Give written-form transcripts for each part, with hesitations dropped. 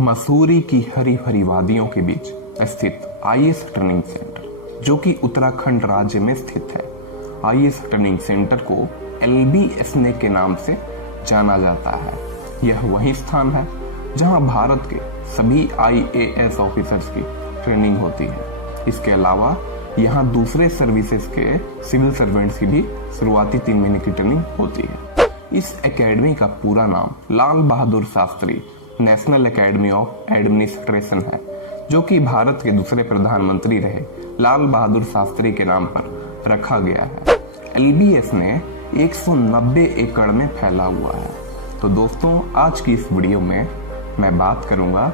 मसूरी की हरी भरी वादियों के बीच स्थित आईएएस ट्रेनिंग सेंटर, जो कि उत्तराखंड राज्य में स्थित है। आईएएस ट्रेनिंग सेंटर को LBSNA के नाम से जाना जाता है। यह वही स्थान है जहां भारत के सभी IAS ऑफिसर्स की ट्रेनिंग होती है। इसके अलावा यहां दूसरे सर्विसेज के सिविल सर्वेंट्स की भी शुरुआती 3 महीने की ट्रेनिंग होती है। इस एकेडमी का पूरा नाम Lal Bahadur Shastri national academy of administration है, जो कि भारत के दूसरे प्रधानमंत्री रहे लाल बहादुर शास्त्री के नाम पर रखा गया है। LBSNA 190 एकड़ में फैला हुआ है। तो दोस्तों, आज की इस वीडियो में मैं बात करूंगा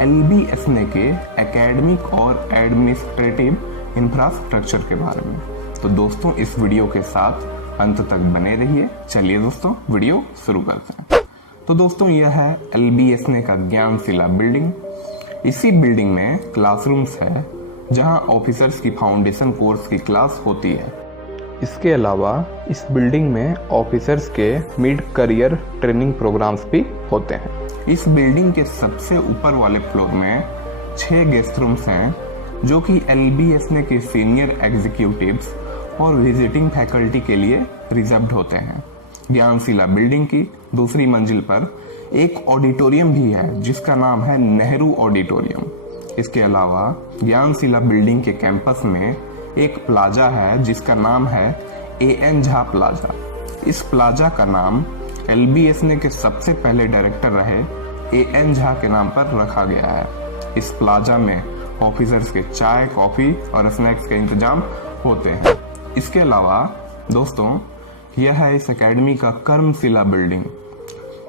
LBSNA के एकेडमिक और एडमिनिस्ट्रेटिव इंफ्रास्ट्रक्चर के बारे में। तो दोस्तों, इस वीडियो के साथ अंत तक बने रहिए। चलिए दोस्तों, वीडियो शुरू करते हैं। तो दोस्तों, यह है LBSNA का ज्ञानशिला बिल्डिंग। इसी बिल्डिंग में क्लासरूम्स है जहां ऑफिसर्स की फाउंडेशन कोर्स की क्लास होती है। इसके अलावा इस बिल्डिंग में ऑफिसर्स के मिड करियर ट्रेनिंग प्रोग्राम्स भी होते हैं। इस बिल्डिंग के सबसे ऊपर वाले फ्लोर में 6 गेस्ट रूम्स हैं, जो कि LBSNA के सीनियर एग्जीक्यूटिव्स और विजिटिंग फैकल्टी के लिए रिजर्व्ड होते हैं। ज्ञानशिला बिल्डिंग की दूसरी मंजिल पर एक ऑडिटोरियम भी है, जिसका नाम है नेहरू ऑडिटोरियम। इसके अलावा ज्ञानशिला बिल्डिंग के कैंपस में एक प्लाजा है, जिसका नाम है AN झा प्लाजा। इस प्लाजा का नाम LBSNA के सबसे पहले डायरेक्टर रहे AN झा के नाम पर रखा गया है। इस प्लाजा में ऑफिसर्स के चाय, कॉफी और स्नैक्स के इंतजाम होते हैं। इसके अलावा दोस्तों, यह है इस एकेडमी का कर्मशिला बिल्डिंग।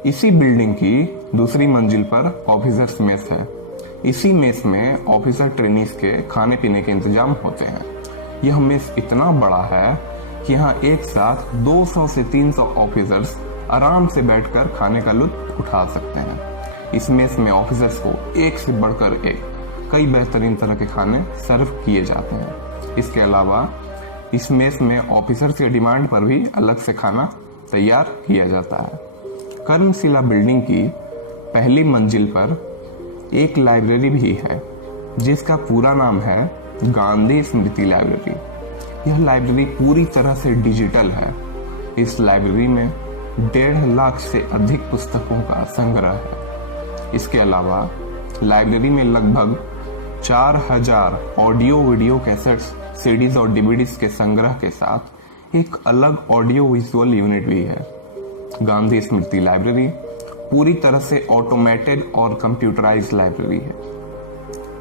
इसी बिल्डिंग की दूसरी मंजिल पर ऑफिसर्स मेस है। इसी मेस में ऑफिसर ट्रेनीज के खाने पीने के इंतजाम होते हैं। यह मेस इतना बड़ा है कि यहाँ एक साथ 200 से 300 ऑफिसर्स आराम से बैठकर खाने का लुत्फ उठा सकते हैं। इस मेस में ऑफिसर्स को एक से बढ़कर एक कई बेहतरीन तरह के खाने सर्व किए जाते हैं। इसके अलावा इस मेस में ऑफिसर्स के डिमांड पर भी अलग से खाना तैयार किया जाता है। कर्मशिला बिल्डिंग की पहली मंजिल पर एक लाइब्रेरी भी है, जिसका पूरा नाम है गांधी स्मृति लाइब्रेरी। यह लाइब्रेरी पूरी तरह से डिजिटल है। इस लाइब्रेरी में 1.5 लाख से अधिक पुस्तकों का संग्रह है। इसके अलावा लाइब्रेरी में लगभग 4000 ऑडियो वीडियो कैसेट्स, CDs और DVDs के संग्रह के साथ एक अलग ऑडियो विजुअल यूनिट भी है। गांधी स्मृति लाइब्रेरी पूरी तरह से ऑटोमेटेड और कंप्यूटराइज्ड लाइब्रेरी है।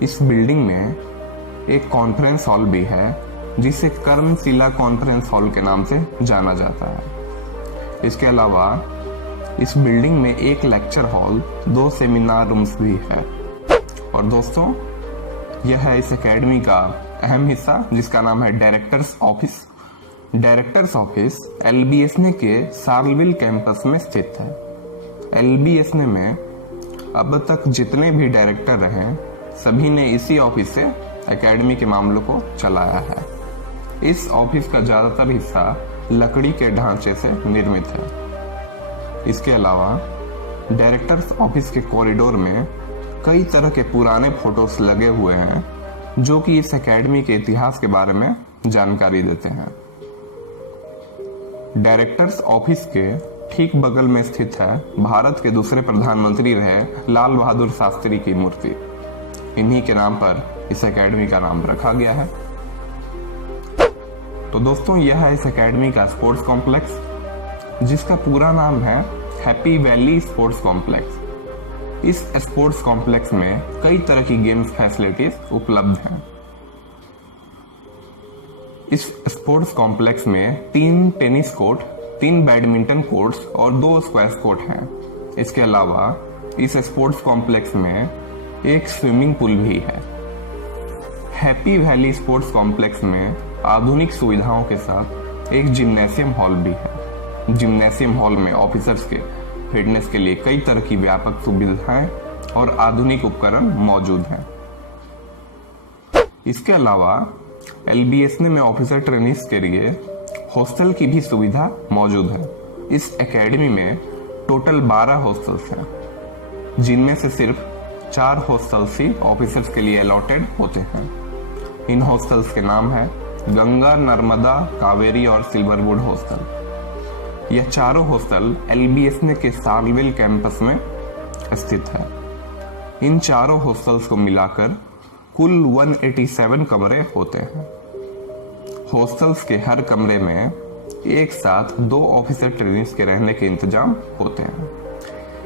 इस बिल्डिंग में एक कॉन्फ्रेंस हॉल भी है, जिसे कर्मशिला कॉन्फ्रेंस हॉल के नाम से जाना जाता है। इसके अलावा इस बिल्डिंग में एक लेक्चर हॉल, 2 सेमिनार रूम्स भी है। और दोस्तों, यह है इस एकेडमी का अहम हिस्सा, जिसका नाम है directors office. Directors office LBSNA के सार्लविल कैंपस में स्थित है। LBSNA में अब तक जितने भी डायरेक्टर रहे, सभी ने इसी ऑफिस से एकेडमी के मामलों को चलाया है। इस ऑफिस का ज्यादातर हिस्सा लकड़ी के ढांचे से निर्मित है। इसके अलावा डायरेक्टर्स ऑफिस के कॉरिडोर में कई तरह के पुराने फोटोज लगे हुए हैं, जो कि इस एकेडमी के इतिहास के बारे में जानकारी देते हैं। डायरेक्टर्स ऑफिस के ठीक बगल में स्थित है भारत के दूसरे प्रधानमंत्री रहे लाल बहादुर शास्त्री की मूर्ति। इन्हीं के नाम पर इस एकेडमी का नाम रखा गया है। तो दोस्तों, यह है इस एकेडमी का स्पोर्ट्स कॉम्प्लेक्स, जिसका पूरा नाम है हैप्पी वैली स्पोर्ट्स कॉम्प्लेक्स। इस स्पोर्ट्स कॉम्प्लेक्स में कई तरह की गेम्स फैसिलिटीज उपलब्ध हैं। इस स्पोर्ट्स कॉम्प्लेक्स में 3 टेनिस कोर्ट, 3 बैडमिंटन कोर्ट्स और 2 स्क्वैश कोर्ट हैं। इसके अलावा इस स्पोर्ट्स कॉम्प्लेक्स में एक स्विमिंग पूल भी है। हैप्पी वैली स्पोर्ट्स कॉम्प्लेक्स में आधुनिक सुविधाओं के साथ एक जिम्नेशियम हॉल भी है। जिम्नेशियम हॉल में ऑफिसर्स के फिटनेस के लिए कई तरह की व्यापक सुविधाएं और आधुनिक उपकरण मौजूद हैं। इसके अलावा LBSNA में ऑफिसर ट्रेनीज के लिए हॉस्टल की भी सुविधा मौजूद है। इस एकेडमी में टोटल 12 हॉस्टल्स हैं, जिनमें से सिर्फ 4 हॉस्टल्स ही ऑफिसर्स के लिए अलॉटेड होते हैं। इन हॉस्टल्स के नाम है गंगा, नर्मदा, कावेरी और सिल्वरवुड हॉस्टल। यह चारों हॉस्टल LBSNA के सार्लविल कैंपस में स्थित है। इन चारों हॉस्टल्स को मिलाकर कुल 187 कमरे होते हैं। हॉस्टल्स के हर कमरे में एक साथ 2 ऑफिसर ट्रेनिंग्स के रहने के इंतजाम होते हैं।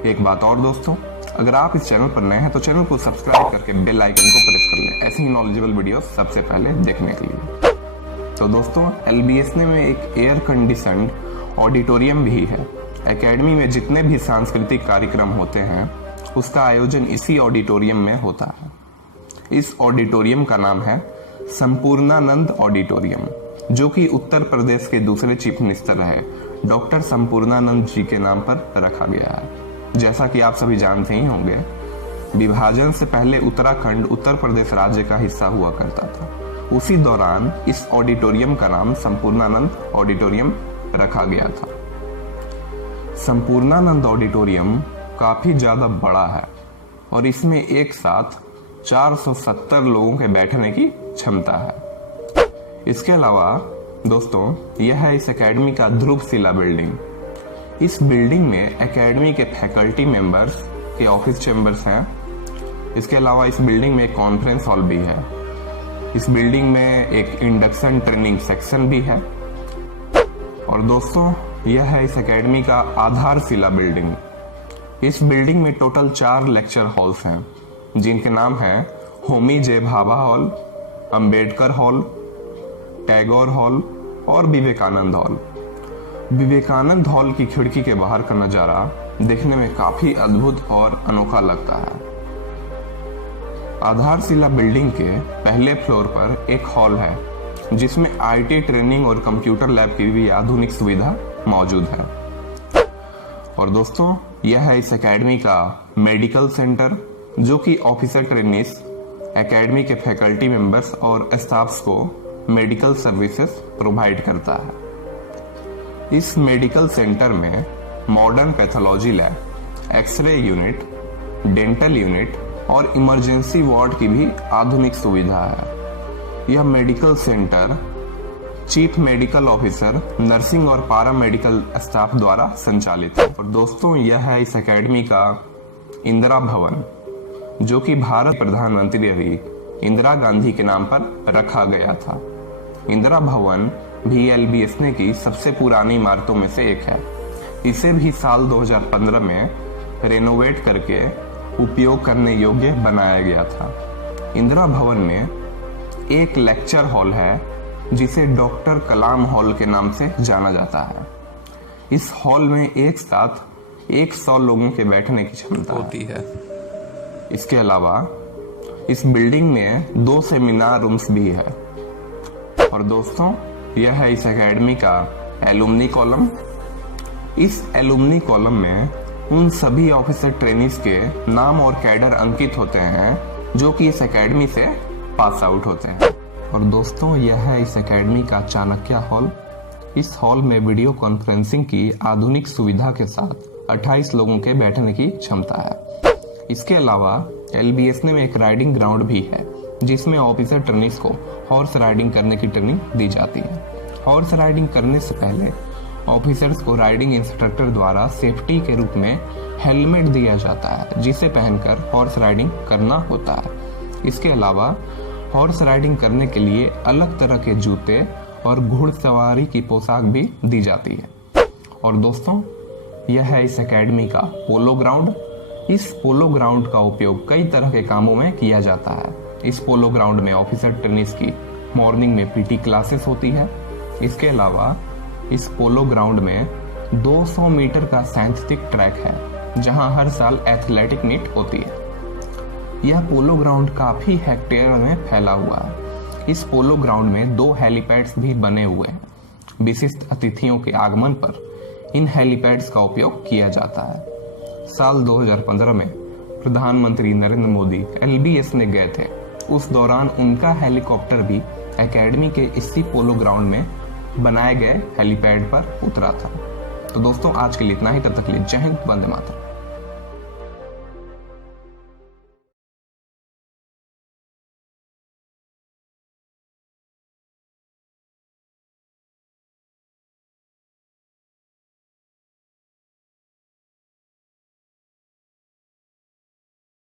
एक बात और दोस्तों, अगर आप इस चैनल पर नए हैं तो चैनल को सब्सक्राइब करके बेल आइकन को प्रेस कर लें ऐसी ही नॉलेजेबल वीडियो सबसे पहले देखने के लिए। तो दोस्तों, LBSNA में एक एयर कंडीशनड ऑडिटोरियम भी है। एकेडमी में जितने भी सांस्कृतिक कार्यक्रम होते हैं उसका आयोजन इसी ऑडिटोरियम में होता है। इस ऑडिटोरियम का नाम है संपूर्णानंद ऑडिटोरियम, जो कि उत्तर प्रदेश के दूसरे चीफ मिनिस्टर रहे डॉक्टर संपूर्णानंद जी के नाम पर रखा गया है। जैसा कि आप सभी जानते ही होंगे, विभाजन से पहले उत्तराखंड उत्तर प्रदेश राज्य का हिस्सा हुआ करता था। उसी दौरान इस ऑडिटोरियम का नाम संपूर्णानंद ऑडिटोरियम रखा गया था। संपूर्णानंद ऑडिटोरियम काफी ज्यादा बड़ा है और इसमें एक साथ 470 लोगों के बैठने की क्षमता है। इसके अलावा दोस्तों, यह है इस एकेडमी का ध्रुव शिला बिल्डिंग। इस बिल्डिंग में एकेडमी के फैकल्टी मेंबर्स के ऑफिस चैम्बर्स हैं। इसके अलावा इस बिल्डिंग में एक कॉन्फ्रेंस हॉल भी है। इस बिल्डिंग में एक इंडक्शन ट्रेनिंग सेक्शन भी है। और दोस्तों, यह है इस एकेडमी का आधारशिला बिल्डिंग। इस बिल्डिंग में टोटल 4 लेक्चर हॉल्स हैं, जिनके नाम हैं Homi J Bhabha hall, Ambedkar hall, Tagore hall और विवेकानंद हॉल। विवेकानंद हॉल की खिड़की के बाहर का नजारा देखने में काफी अद्भुत और अनोखा लगता है। आधारशिला बिल्डिंग के पहले फ्लोर पर एक हॉल है जिसमें IT ट्रेनिंग और कंप्यूटर लैब की भी आधुनिक सुविधा मौजूद है। और दोस्तों, यह है इस एकेडमी का मेडिकल सेंटर, जो कि ऑफिसर ट्रेनीज, एकेडमी के फैकल्टी मेंबर्स और स्टाफ्स को मेडिकल सर्विसेज प्रोवाइड करता है। इस मेडिकल सेंटर में modern pathology lab, X-ray unit, dental unit और इमरजेंसी वार्ड की भी आधुनिक सुविधा है। यह medical centre chief medical officer, nursing और पारा मेडिकल स्टाफ द्वारा संचालित है। और दोस्तों, यह है इस एकेडमी का इंदिरा भवन, जो कि भारत प्रधानमंत्री इंदिरा गांधी के नाम पर रखा गया था। इंदिरा भवन भी LBSNA की सबसे पुरानी इमारतों में से एक है। इसे भी साल 2015 में रेनोवेट करके उपयोग करने योग्य बनाया गया था। इंदिरा भवन में एक लेक्चर हॉल है जिसे डॉक्टर कलाम हॉल के नाम से जाना जाता है। इस हॉल में एक साथ 100 लोगों के बैठने की क्षमता होती है। इसके अलावा इस बिल्डिंग में 2 सेमिनार रूम्स भी है। और दोस्तों, यह है इस एकेडमी का एलुमनी कॉलम। इस एलुमनी कॉलम में उन सभी ऑफिसर ट्रेनीज के नाम और कैडर अंकित होते हैं जो कि इस एकेडमी से पास आउट होते हैं। और दोस्तों, यह है इस एकेडमी का चाणक्य हॉल। इस हॉल में वीडियो कॉन्फ्रेंसिंग की आधुनिक सुविधा के साथ 28 लोगों के बैठने की क्षमता है। इसके अलावा LBSNA में एक राइडिंग ग्राउंड भी है, जिसमें ऑफिसर ट्रेनीज को हॉर्स राइडिंग करने की ट्रेनिंग दी जाती है। हॉर्स राइडिंग करने से पहले ऑफिसर्स को राइडिंग इंस्ट्रक्टर द्वारा सेफ्टी के रूप में हेलमेट दिया जाता है, जिसे पहनकर हॉर्स राइडिंग करना होता है। इसके अलावा हॉर्स राइडिंग करने के लिए अलग तरह के जूते और घुड़सवारी की पोशाक भी दी जाती है। और दोस्तों, यह है इस एकेडमी का पोलो ग्राउंड। इस पोलो ग्राउंड का उपयोग कई तरह के कामों में किया जाता है। इस पोलो ग्राउंड में ऑफिसर ट्रेनीज की मॉर्निंग में PT क्लासेस होती है। इसके अलावा इस पोलो ग्राउंड में 200 मीटर का साइंटिफिक ट्रैक है, जहां हर साल एथलेटिक मीट होती है। यह पोलो ग्राउंड काफी हेक्टेयर में फैला हुआ है। इस पोलो ग्राउंड में 2 हेलीपैड्स भी बने हुए हैं। विशिष्ट अतिथियों के आगमन पर इन हेलीपैड्स का उपयोग किया जाता है। साल 2015 में प्रधानमंत्री नरेंद्र मोदी LBSNA गए थे। उस दौरान उनका हेलीकॉप्टर भी एकेडमी के इसी पोलो ग्राउंड में बनाए गए हेलीपैड पर उतरा था। तो दोस्तों, आज के लिए इतना ही। तब तक के लिए जय हिंद, वंदे मातरम।